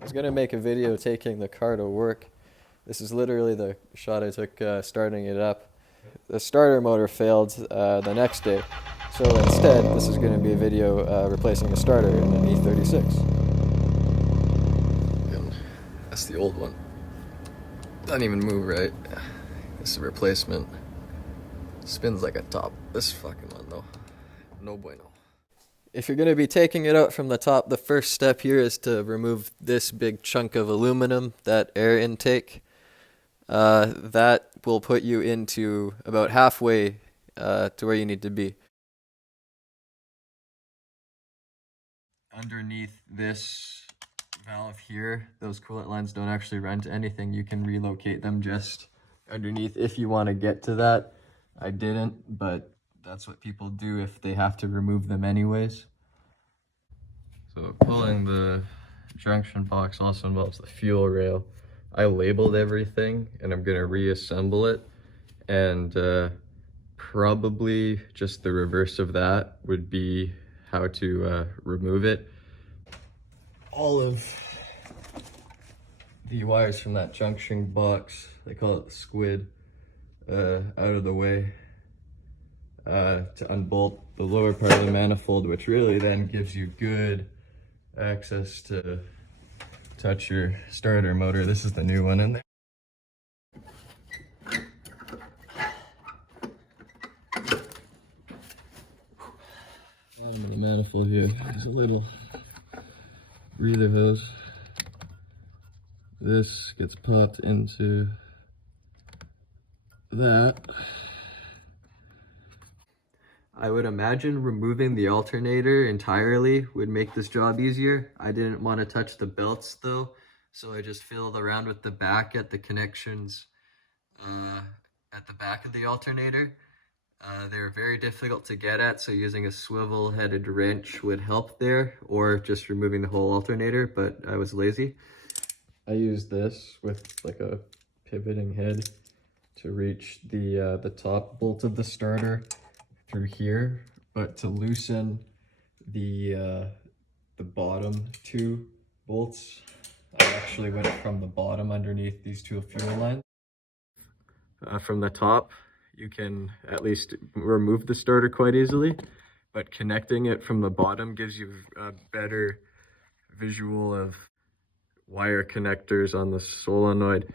I was gonna make a video taking the car to work. This is literally the shot I took starting it up. The starter motor failed the next day, so instead this is gonna be a video replacing the starter in an E36. And that's the old one. Doesn't even move right. This is a replacement. Spins like a top. This fucking one though, no bueno. If you're going to be taking it out from the top, the first step here is to remove this big chunk of aluminum, that air intake. That will put you into about halfway to where you need to be. Underneath this valve here, those coolant lines don't actually run to anything. You can relocate them just underneath if you want to get to that. I didn't, but that's what people do if they have to remove them anyways. So pulling the junction box also involves the fuel rail. I labeled everything and I'm gonna reassemble it, and probably just the reverse of that would be how to remove it. All of the wires from that junction box, they call it the squid, out of the way to unbolt the lower part of the manifold, which really then gives you good access to touch your starter motor. This is the new one in there. Bottom of the manifold here, there's a little breather hose. This gets popped into that. I would imagine removing the alternator entirely would make this job easier. I didn't want to touch the belts though, so I just fiddled around with the back at the connections at the back of the alternator. They're very difficult to get at, so using a swivel-headed wrench would help there, or just removing the whole alternator, but I was lazy. I used this with like a pivoting head to reach the top bolt of the starter through here, but to loosen the bottom two bolts, I actually went from the bottom underneath these two fuel lines. From the top, you can at least remove the starter quite easily, but connecting it from the bottom gives you a better visual of wire connectors on the solenoid.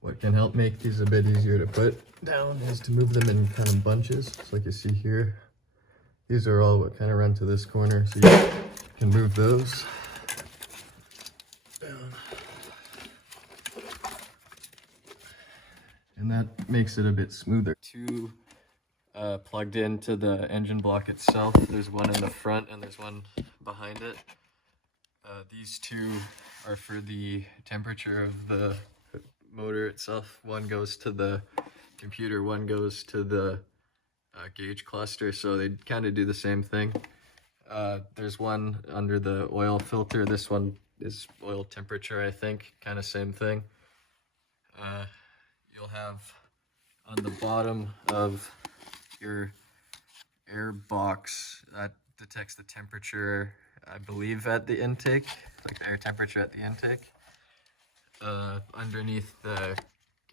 What can help make these a bit easier to put down is to move them in kind of bunches. It's like you see here. These are all what kind of run to this corner, so you can move those down. And that makes it a bit smoother. Two plugged into the engine block itself. There's one in the front and there's one behind it. These two are for the temperature of the motor itself. One goes to the computer, one goes to the gauge cluster, so they kind of do the same thing. There's one under the oil filter. This one is oil temperature, I think, kind of same thing. You'll have on the bottom of your air box that detects the temperature, I believe, at the intake, like the air temperature at the intake. Underneath the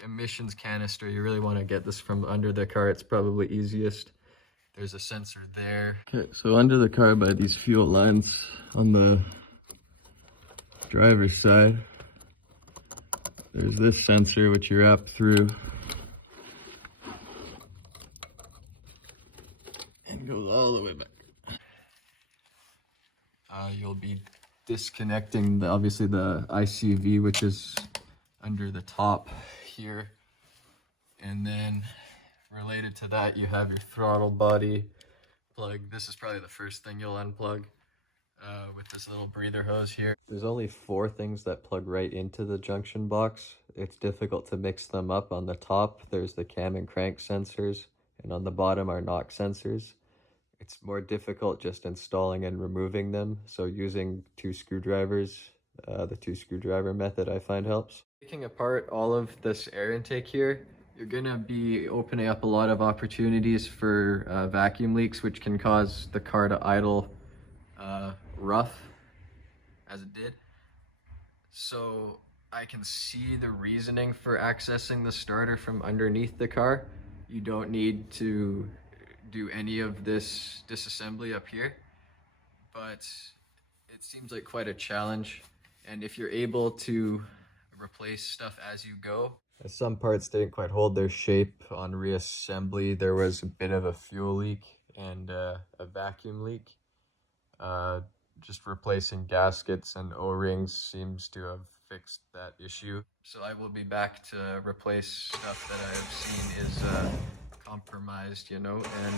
emissions canister, you really want to get this from under the car. It's probably easiest. There's a sensor there. Okay, so under the car by these fuel lines on the driver's side, there's this sensor which you wrap through and goes all the way back. You'll be disconnecting obviously the ICV, which is under the top here, and then related to that you have your throttle body plug. This is probably the first thing you'll unplug with this little breather hose here. There's only 4 things that plug right into the junction box. It's difficult to mix them up. On the top there's the cam and crank sensors, and on the bottom are knock sensors. It's more difficult just installing and removing them, so using 2 screwdrivers, the 2 screwdriver method, I find helps. Taking apart all of this air intake here, you're gonna be opening up a lot of opportunities for vacuum leaks, which can cause the car to idle rough as it did. So I can see the reasoning for accessing the starter from underneath the car. You don't need to do any of this disassembly up here, but it seems like quite a challenge. And if you're able to replace stuff as you go, some parts didn't quite hold their shape on reassembly. There was a bit of a fuel leak and a vacuum leak. Just replacing gaskets and O-rings seems to have fixed that issue. So I will be back to replace stuff that I have seen is compromised, you know, and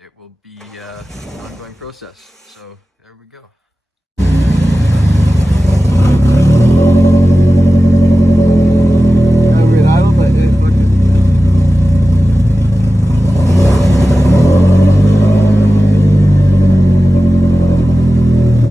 it will be an ongoing process. So there we go.